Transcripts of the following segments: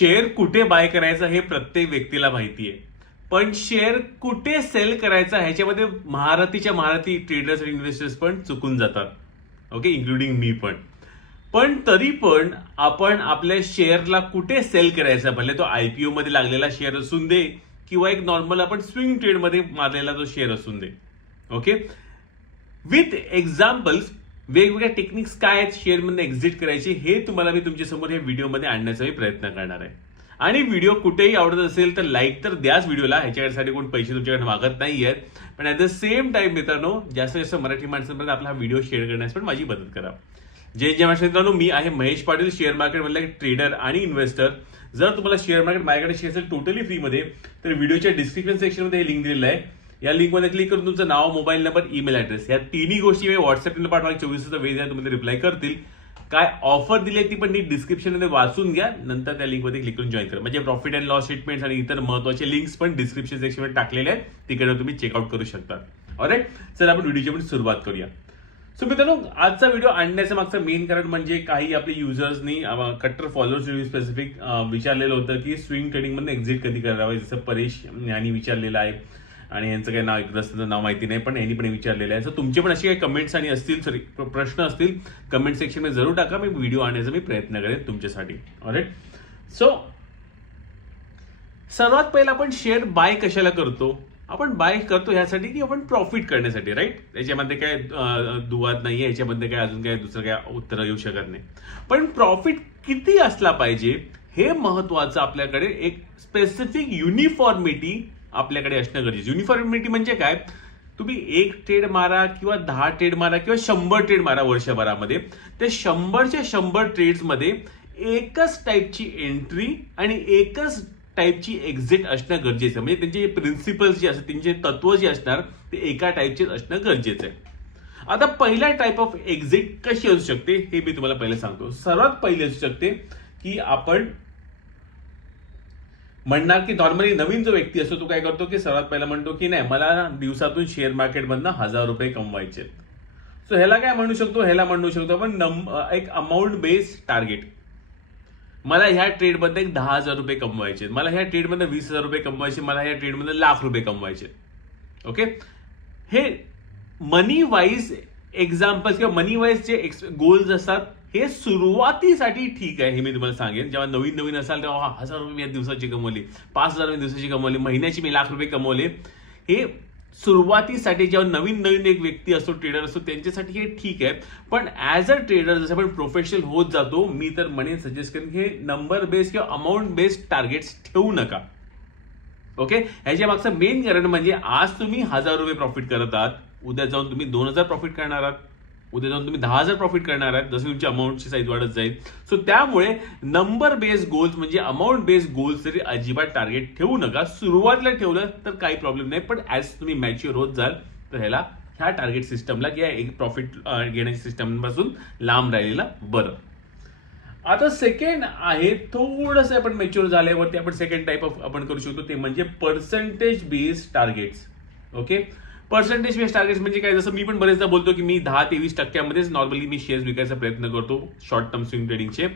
Share कुठे bye करायचा हे प्रत्येक व्यक्तीला माहिती आहे. पण शेअर कुठे सेल करायचा ह्याच्यामध्ये महारथीच्या महारथी ट्रेडर्स आणि इन्व्हेस्टर्स पण चुकून जातात. ओके इन्क्लुडिंग मी पण. पण तरी पण आपण आपल्या शेअरला कुठे सेल करायचा? भले तो आयपीओ मध्ये लागलेला शेअर असून दे किंवा एक नॉर्मल आपण स्विंग ट्रेडमध्ये मारलेला तो शेअर असून दे. ओके विथ एक्झाम्पल्स वेगवेगळ्या टेक्निक्स काय आहेत शेअरमधून एक्झिट करायचे हे तुम्हाला मी तुमच्यासमोर या व्हिडिओमध्ये आणण्याचा मी प्रयत्न करणार आहे. आणि व्हिडिओ कुठेही आवडत असेल तर लाईक तर द्याच व्हिडिओला ह्याच्यासाठी कोण पैसे तुमच्याकडे मागत नाही आहेत पण ॲट द सेम टाईम मित्रांनो जास्तीत जास्त मराठी माणसांपर्यंत आपला हा व्हिडिओ शेअर करण्यास पण माझी मदत करा. जे जे माझ्या मित्रांनो मी आहे महेश पाटील शेअर मार्केटमधला एक ट्रेडर आणि इन्व्हेस्टर जर तुम्हाला शेअर मार्केट माझ्याकडे शेअर असेल टोटली फ्रीमध्ये तर व्हिडिओच्या डिस्क्रिप्शन सेक्शनमध्ये हे लिंक दिलेलं आहे. या लिंकमध्ये क्लिक करून तुमचं नाव मोबाईल नंबर ईमेल ॲड्रेस या तिन्ही गोष्टी मी व्हॉट्सअपला पाठवा चोवीस वेळ द्या तुम्ही रिप्लाय करतील. काय ऑफर दिली आहे ती पण नीट डिस्क्रिप्शनमध्ये वाचून घ्या नंतर त्या लिंकमध्ये क्लिक करून जॉईन करा. म्हणजे प्रॉफिट अँड लॉस स्टेटमेंट्स आणि इतर महत्त्वाचे लिंक्स पण डिस्क्रिप्शन सेक्शनमध्ये टाकलेले आहेत. तिकडे तुम्ही चेकआउट करू शकता. ऑलराईट चला आपण व्हिडिओची पण सुरुवात करूया. सो मित्रांनो आजचा व्हिडिओ आणण्याचं मागचं मेन कारण म्हणजे काही आपले युजर्सनी कट्टर फॉलोअर्स स्पेसिफिक विचारलेलं होतं की स्विंग ट्रेडिंगमधून एक्झिट कधी करावं? जसं परेश यांनी विचारलेलं आहे. आणि यांचं काही नाव एकदा नाव माहिती नाही पण यांनी पण विचारलेलं आहे. सो तुमचे पण असे काही कमेंट्स आणि असतील सॉरी प्रश्न असतील कमेंट सेक्शनमध्ये जरूर टाका. मी व्हिडिओ आणण्याचा मी प्रयत्न करेन तुमच्यासाठी. ऑलरेट सो सर्वात पहिला आपण शेअर बाय कशाला करतो? आपण बाय करतो ह्यासाठी की आपण प्रॉफिट करण्यासाठी राईट याच्यामध्ये काय दुवाद नाही आहे याच्यामध्ये काय अजून काय दुसरं काय उत्तर येऊ शकत नाही. पण प्रॉफिट किती असला पाहिजे हे महत्वाचं आपल्याकडे एक स्पेसिफिक युनिफॉर्मिटी आपल्याकडे असणं गरजेचं. युनिफॉर्मिटी म्हणजे काय? तुम्ही एक ट्रेड मारा किंवा दहा ट्रेड मारा किंवा शंभर ट्रेड मारा वर्षभरामध्ये. त्या शंभरच्या शंभर ट्रेड्समध्ये एकच टाईपची एंट्री आणि एकच टाईपची एक्झिट असणं गरजेचं. आहे म्हणजे त्यांचे प्रिन्सिपल्स जे असतात त्यांचे तत्व जे असणार ते एका टाईपचेच असणं गरजेचं आहे. आता पहिला टाईप ऑफ एक्झिट कशी असू शकते हे मी तुम्हाला पहिले सांगतो. सर्वात पहिले असू शकते की आपण म्हणणार की नॉर्मली नवीन जो व्यक्ती असतो तो काय करतो की सर्वात पहिला म्हणतो की नाही मला दिवसातून शेअर मार्केटमधनं हजार रुपये कमवायचे सो ह्याला काय म्हणू शकतो? ह्याला म्हणू शकतो आपण नम एक अमाऊंट बेस्ड टार्गेट मला ह्या ट्रेडमध्ये एक दहा हजार रुपये कमवायचे मला ह्या ट्रेडमध्ये वीस हजार रुपये कमवायचे मला ह्या ट्रेडमध्ये लाख रुपये कमवायचे ओके हे मनी वाईज एक्झाम्पल किंवा मनी वाईज जे गोल्स असतात हे सुरुवातीसाठी ठीक आहे हे मी तुम्हाला सांगेन. जेव्हा नवीन नवीन असाल तेव्हा हा, हजार रुपये मी या दिवसाची कमवली. पाच हजार मी दिवसाची कमवली. महिन्याची मी लाख रुपये कमवले. हे सुरुवातीसाठी जेव्हा नवीन नवीन एक व्यक्ती असतो ट्रेडर असतो त्यांच्यासाठी हे ठीक आहे. पण ऍज अ ट्रेडर जसं आपण प्रोफेशनल होत जातो मी तर म्हणेन सजेस्ट करेन हे नंबर बेस्ड किंवा अमाऊंट बेस्ड टार्गेट्स ठेवू नका. ओके ह्याच्या मागचं मेन कारण म्हणजे आज तुम्ही हजार रुपये प्रॉफिट करत आहात. उद्या जाऊन तुम्ही दोन हजार प्रॉफिट करणार आहात. उद्या जाऊन तुम्ही दहा हजार प्रॉफिट करणार आहात. जसं तुमची अमाऊंटची साईज वाढत जाईल. सो त्यामुळे नंबर बेस्ड गोल्स म्हणजे अमाऊंट बेस्ड गोल्स तरी अजिबात टार्गेट ठेवू नका. सुरुवातीला ठेवलं तर काही प्रॉब्लेम नाही. पण ॲज तुम्ही मॅच्युअर होत जाल तर ह्याला ह्या टार्गेट सिस्टमला किंवा एक प्रॉफिट घेण्याच्या सिस्टमपासून लांब राहिलेलं बरं. आता सेकंड आहे थोडंसं आपण मेच्युअर झाल्यावरती आपण सेकंड टाईप ऑफ आपण करू शकतो. ते म्हणजे percentage based targets okay percentage based target म्हणजे काय? जसं मी पण बरेचदा बोलतो की मी दहा तेवीस टक्क्यामध्येच नॉर्मली मी शेअर्स विकायचा प्रयत्न करतो शॉर्ट टर्म स्विंग ट्रेडिंगचे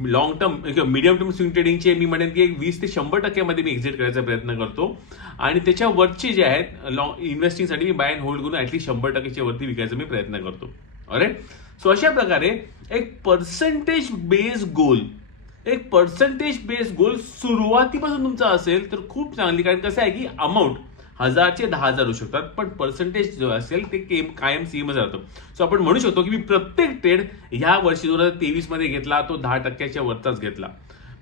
लॉंग टर्म किंवा मीडियम टर्म स्विंग ट्रेडिंगचे मी म्हणेन की एक वीस ते शंभर टक्क्यामध्ये मी एक्झिट करायचा प्रयत्न करतो. आणि त्याच्यावरचे जे आहेत लॉंग इन्व्हेस्टिंगसाठी मी बाय अँड होल्ड करून ॲटलीस्ट शंभर टक्क्याच्या वरती विकायचा मी प्रयत्न करतो. अरे सो अशा प्रकारे एक पर्सेंटेज बेस गोल एक पर्सेंटेज बेस गोल सुरुवातीपासून तुमचा असेल तर खूप चांगली कारण कसं आहे की अमाऊंट हजारचे दहा हजार होऊ शकतात पण पर्सेंटेज जो असेल ते केम कायम सेमच राहतो. सो आपण म्हणू शकतो की मी प्रत्येक ट्रेड ह्या वर्षी दोन हजार तेवीसमध्ये घेतला तो दहा टक्क्याच्या वरचाच घेतला.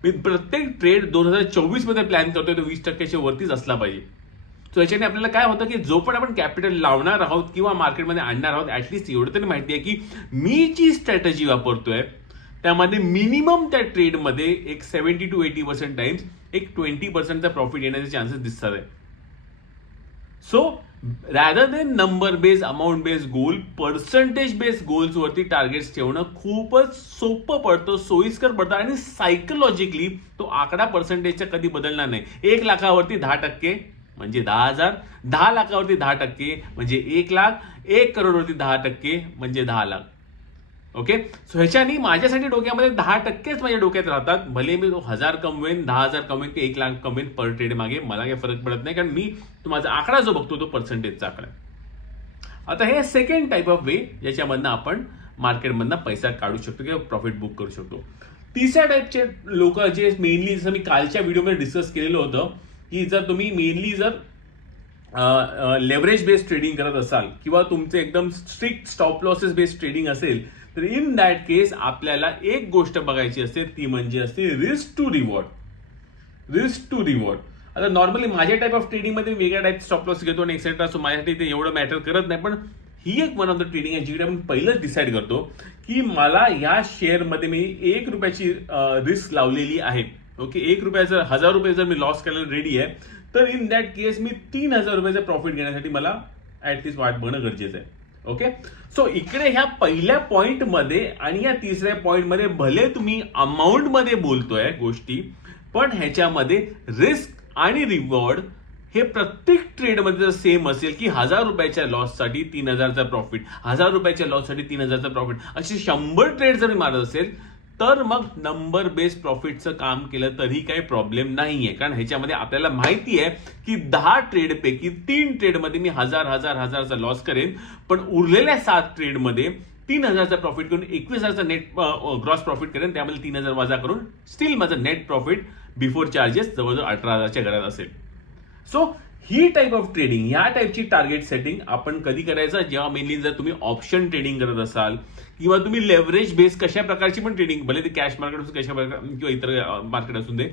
मी प्रत्येक ट्रेड दोन हजार चोवीसमध्ये प्लॅन करतोय तो वीस टक्क्याच्या वरतीच असला पाहिजे. सो याच्याने आपल्याला काय होतं की जो पण आपण कॅपिटल लावणार आहोत किंवा मार्केटमध्ये आणणार आहोत ऍटलिस्ट एवढं तरी माहिती आहे की मी जी स्ट्रॅटजी वापरतोय त्यामध्ये मिनिमम त्या ट्रेडमध्ये एक seventy two eighty percent times एक ट्वेंटी पर्सेंटचा प्रॉफिट येण्याचे चान्सेस दिसतात आहे. So rather than number based amount based goal percentage based गोल्सवरती targets ठेवणं खूपच सोपं पडतं सोयीस्कर पडतं आणि सायकोलॉजिकली तो आकडा पर्सेंटेजचा कधी बदलणार नाही. एक लाखावरती दहा टक्के म्हणजे दहा हजार. दहा लाखावरती दहा टक्के म्हणजे एक लाख. एक करोडवरती दहा टक्के म्हणजे दहा लाख. ओके? सो ह्याच्यानी माझ्यासाठी डोक्यामध्ये दहा टक्केच माझ्या डोक्यात राहतात. भले मी तो हजार कमवेन दहा हजार कमवेन की एक लाख कमवेन पर ट्रेड मागे मला काही फरक पडत नाही कारण मी तो माझा आकडा जो बघतो तो पर्सेंटेजचा आकडा आता हे सेकंड टाईप ऑफ वे ज्याच्यामधनं आपण मार्केटमधनं पैसा काढू शकतो किंवा प्रॉफिट बुक करू शकतो. तिसऱ्या टाईपचे लोक जे मेनली जसं मी कालच्या व्हिडिओमध्ये डिस्कस केलेलं होतं की जर तुम्ही मेनली जर लेवरेज बेस्ड ट्रेडिंग करत असाल किंवा तुमचे एकदम strict stop losses based trading असेल तर इन दॅट केस आपल्याला एक गोष्ट बघायची असते ती म्हणजे असते risk to reward risk to reward आता नॉर्मली माझ्या टाईप ऑफ ट्रेडिंगमध्ये वेगळ्या टाईप स्टॉप लॉस घेतो आणि एक्सेट्रा सो माझ्यासाठी ते एवढं मॅटर करत नाही. पण ही एक वन ऑफ द ट्रेडिंग आहे जिकडे आपण पहिलंच डिसाईड करतो की मला या शेअरमध्ये मी एक रुपयाची रिस्क लावलेली आहे. ओके एक रुपया जर हजार रुपये जर मी लॉस करायला रेडी आहे तर इन दॅट केस मी तीन हजार रुपयाचं प्रॉफिट घेण्यासाठी मला ऍटलिस्ट वाट बघणं गरजेचं आहे. ओके सो इकडे ह्या पहिल्या पॉईंटमध्ये आणि या तिसऱ्या पॉईंटमध्ये भले तुम्ही अमाऊंटमध्ये बोलतोय गोष्टी पण ह्याच्यामध्ये रिस्क आणि रिवॉर्ड हे प्रत्येक ट्रेडमध्ये जर सेम असेल की हजार रुपयाच्या लॉससाठी तीन हजारचा प्रॉफिट हजार रुपयाच्या लॉससाठी तीन हजारचा प्रॉफिट असे शंभर ट्रेड जर मारत असेल तर मग नंबर बेस्ड प्रॉफिटचं काम केलं तरी काही प्रॉब्लेम नाहीये. कारण ह्याच्यामध्ये आपल्याला माहिती आहे की दहा ट्रेडपैकी तीन ट्रेडमध्ये मी हजार हजार हजारचा लॉस करेन. पण उरलेल्या सात ट्रेडमध्ये तीन हजारचा प्रॉफिट करून एकवीस हजारचा नेट ग्रॉस प्रॉफिट करेन. त्यामध्ये तीन हजार वजा करून स्टील माझं नेट प्रॉफिट बिफोर चार्जेस जवळजवळ अठरा हजारच्या घरात असेल. सो ही टाईप ऑफ ट्रेडिंग या टाईपची टार्गेट सेटिंग आपण कधी करायचं? जेव्हा मेनली जर तुम्ही ऑप्शन ट्रेडिंग करत असाल किंवा तुम्ही लेवरेज बेस कशा प्रकारची पण ट्रेडिंग भले ते कॅश मार्केट असू कशा प्रकार किंवा इतर मार्केट असून दे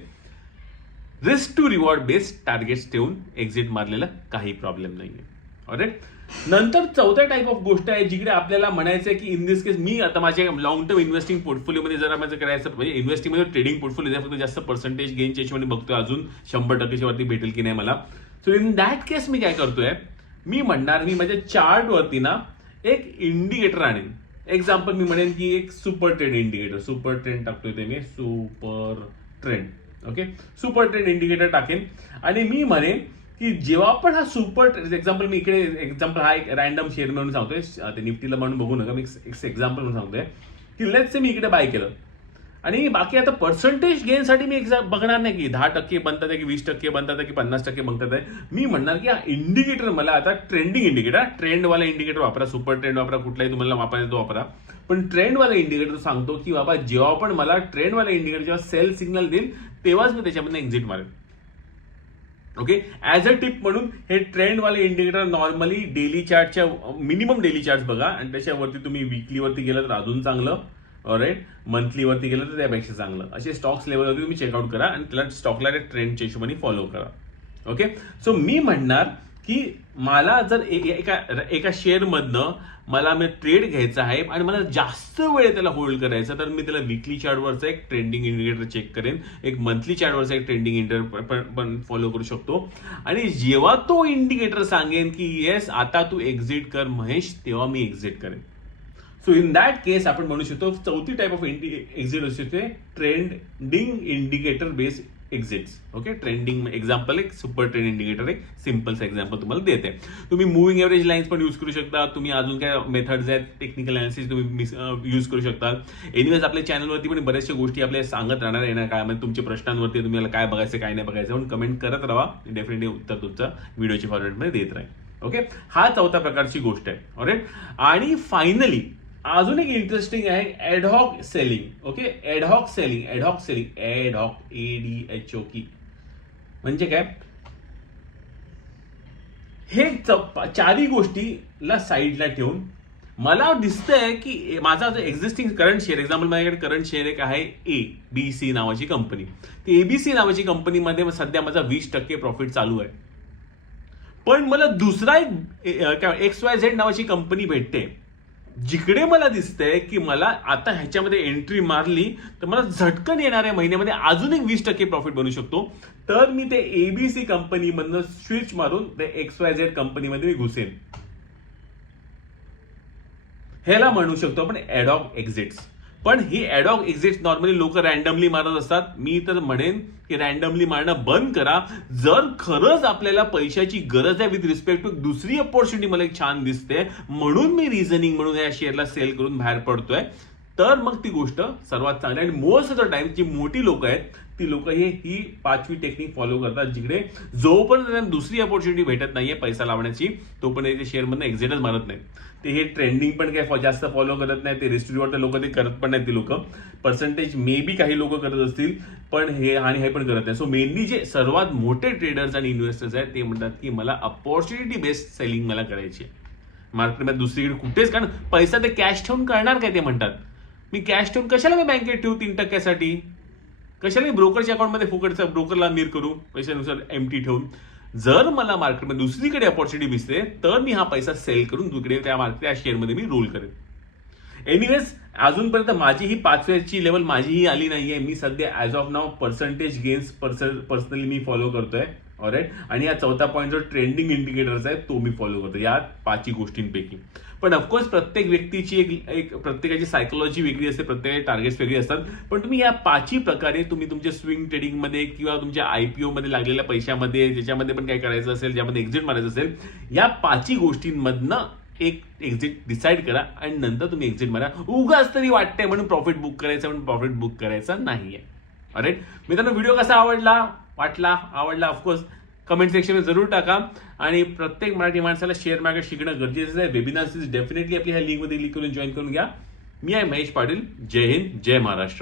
risk to reward based targets ठेवून एक्झिट मारलेला काही प्रॉब्लेम नाहीये. ऑलराईट नंतर चौथ्या टाईप ऑफ गोष्ट आहे जिकडे आपल्याला म्हणायचं आहे की इन दिस केस मी आता माझ्या लॉंग टर्म इन्व्हेस्टिंग पोर्टफोलिओमध्ये जरा माझं करायचं म्हणजे इन्व्हेस्टिंगमध्ये ट्रेडिंग पोर्टफोलिओ फक्त जास्त पर्सेंटेज गेनच्या हिशोबाने बघतोय अजून शंभर टक्केच्या वरती भेटेल की नाही मला. सो इन दॅट केस मी काय करतोय? मी म्हणणार मी माझ्या चार्टवरती ना एक इंडिकेटर आणेन. एक्झाम्पल मी म्हणेन की एक super trend indicator super trend टाकतोय ते मी. Super trend okay super trend indicator टाकेन. आणि मी म्हणेन की जेव्हा पण हा सुपर एक्झाम्पल मी इकडे एक्झाम्पल हा एक रॅन्डम शेअर म्हणून सांगतोय. ते निफ्टीला म्हणून बघू नका. मी एक एक्झाम्पल म्हणून सांगतोय. की लेट्स से मी इकडे बाय केलं. आणि बाकी आता पर्सेंटेज गेनसाठी मी एक्झॅक्ट बघणार नाही की दहा टक्के बनतात की वीस टक्के बनतात की पन्नास टक्के बनतात मी म्हणणार की हा इंडिकेटर मला आता ट्रेंडिंग इंडिकेटर ट्रेंडवाला इंडिकेटर वापरा सुपर ट्रेंड वापरा कुठलाही तुम्हाला वापरायचा तो वापरा. पण ट्रेंडवाला इंडिकेटर सांगतो की बाबा जेव्हा पण मला ट्रेंडवाला इंडिकेटर जेव्हा सेल सिग्नल देईल तेव्हाच मी त्याच्यामधून एक्झिट मारेन. ओके ऍज अ टिप म्हणून हे ट्रेंडवाले इंडिकेटर नॉर्मली डेली चार्टच्या मिनिमम डेली चार्ट बघा. आणि त्याच्यावरती तुम्ही विकलीवरती गेलं तर अजून चांगलं. राईट मंथलीवरती गेलं तर त्यापेक्षा चांगलं. असे स्टॉक्स लेवलवरती तुम्ही चेकआउट करा आणि त्याला स्टॉकला त्या ट्रेंडच्या हिशोबाने फॉलो करा. ओके सो मी म्हणणार की मला जर एका एका शेअरमधनं मला मी ट्रेड घ्यायचा आहे आणि मला जास्त वेळ त्याला होल्ड करायचा तर मी त्याला विकली चार्टवरचा एक ट्रेंडिंग इंडिकेटर चेक करेन. एक मंथली चार्टवरचा एक ट्रेंडिंग इंडिकेटर पण फॉलो करू शकतो. आणि जेव्हा तो इंडिकेटर सांगेन की येस आता तू एक्झिट कर महेश तेव्हा मी एक्झिट करेन. सो इन दॅट केस आपण म्हणू शकतो चौथी टाईप ऑफ इंडि एक्झिट असू शकते. Trending indicator based exits okay trending example एक सुपर ट्रेंड इंडिकेटर एक सिम्पलचं एक्झाम्पल तुम्हाला देते. तुम्ही मुव्हिंग एव्हरेज लाईन्स पण यूज करू शकता. तुम्ही अजून काय मेथड्स आहेत? टेक्निकल अनालिसिस तुम्ही यूज करू शकता. एनिवेज आपल्या चॅनलवरती पण बऱ्याचशा गोष्टी आपल्याला सांगत राहणार येणार काळामध्ये म्हणजे तुमच्या प्रश्नांवरती तुम्हाला काय बघायचं काय नाही बघायचं म्हणून कमेंट करत राहा. डेफिनेटली उत्तर तुमचं व्हिडिओच्या फॉर्मेटमध्ये देत राहील. ओके हा चौथा प्रकारची गोष्ट आहे. ऑरेट आणि फायनली अजून एक इंटरेस्टिंग आहे ad hoc selling okay ad hoc selling ad hoc selling ad hoc A D H O की म्हणजे काय? हे चारही गोष्टीला साईडला ठेवून मला दिसतंय की माझा जो एक्झिस्टिंग करंट शेअर एक्झाम्पल माझ्याकडे करंट शेअर एक आहे ए बी सी नावाची कंपनी ती एबीसी नावाची कंपनीमध्ये सध्या माझा वीस टक्के प्रॉफिट चालू आहे. पण मला दुसरा एक एक्स वाय झेड नावाची कंपनी भेटते. जिकडे मला दिसतंय की मला आता ह्याच्यामध्ये एंट्री मारली तर मला झटकन येणाऱ्या महिन्यामध्ये अजून एक वीस टक्के प्रॉफिट बनू शकतो. तर मी ते एबीसी कंपनीमधनं स्विच मारून ते एक्स वाय झेड कंपनीमध्ये मी घुसेन. ह्याला म्हणू शकतो आपण ॲडॉक एक्झिट्स पण ही ॲडॉग एक्झिट नॉर्मली लोक रॅन्डमली मारत असतात. मी तर म्हणेन की रॅन्डमली मारणं बंद करा. जर खरंच आपल्याला पैशाची गरज आहे विथ रिस्पेक्ट टू दुसरी अपॉर्च्युनिटी मला एक छान दिसते. म्हणून मी रिझनिंग म्हणून या शेअरला सेल करून बाहेर पडतोय. तर मग ती गोष्ट सर्वात चांगली आणि मोस्ट ऑफ द टाइम जी मोठी लोक आहेत ती लोक हे ही पाचवी टेक्निक फॉलो करतात जिकडे जोपर्यंत दुसरी अपॉर्च्युनिटी भेटत नाहीये पैसा लावण्याची तोपर्यंत ते शेअरमधनं एक्झिटच मारत नाही ते हे ट्रेंडिंग पण काय जास्त फॉलो करत नाही ते रिस्ट्रीवर लोक ते करत पण नाही ती लोक. पर्सेंटेज मे बी काही लोक करत असतील पण हे आणि हे पण करत नाही सो मेनली जे सर्वात मोठे ट्रेडर्स आणि इन्व्हेस्टर्स आहेत ते म्हणतात की मला अपॉर्च्युनिटी बेस्ड सेलिंग मला करायची आहे. मार्केटमध्ये दुसरीकडे कुठेच कारण पैसा ते कॅश ठेवून करणार काय ते म्हणतात. मी कॅश ठेवून कशाला मी बँकेत ठेवू तीन टक्क्यासाठी? कशाला मी ब्रोकरच्या अकाउंटमध्ये फुकटचा ब्रोकरला मीर करू पैशानुसार एम टी ठेवून. जर मला मार्केटमध्ये दुसरीकडे अपॉर्च्युनिटी दिसते तर मी हा पैसा सेल करून दुसरीकडे त्या मार्केट त्या शेअरमध्ये मी रोल करेन. एनिवेज अजूनपर्यंत माझी ही पाचव्याची लेवल माझीही आली नाहीये. मी सध्या as of now percentage gains personally me follow करतोय. ऑलराईट आणि या चौथा पॉईंट जो ट्रेंडिंग इंडिकेटर्स आहे तो मी फॉलो करतो या पाचही गोष्टींपैकी. पण ऑफकोर्स प्रत्येक व्यक्तीची एक एक प्रत्येकाची सायकोलॉजी वेगळी असते प्रत्येकाची टार्गेट्स वेगळी असतात. पण तुम्ही या पाचही प्रकारे तुम्ही तुमच्या स्विंग ट्रेडिंगमध्ये किंवा तुमच्या आयपीओ मध्ये लागलेल्या पैशामध्ये ज्याच्यामध्ये पण काय करायचं असेल ज्यामध्ये एक्झिट मारायचं असेल या पाचही गोष्टींमधनं एक एक्झिट डिसाईड करा आणि नंतर तुम्ही एक्झिट मारा. उगाच तरी वाटतंय म्हणून प्रॉफिट बुक करायचं म्हणून प्रॉफिट बुक करायचा नाहीये. राईट मित्रांनो व्हिडिओ कसा आवडला? वाटला? आवडला ऑफकोर्स कमेंट सेक्शनमध्ये जरूर टाका. आणि प्रत्येक मराठी माणसाला शेअर मार्केट शिकणं गरजेचं आहे. वेबिनार्स डेफिनेटली आपली ह्या लिंकमध्ये क्लिक करून जॉईन करून घ्या. मी आहे महेश पाटील. जय हिंद जय महाराष्ट्र.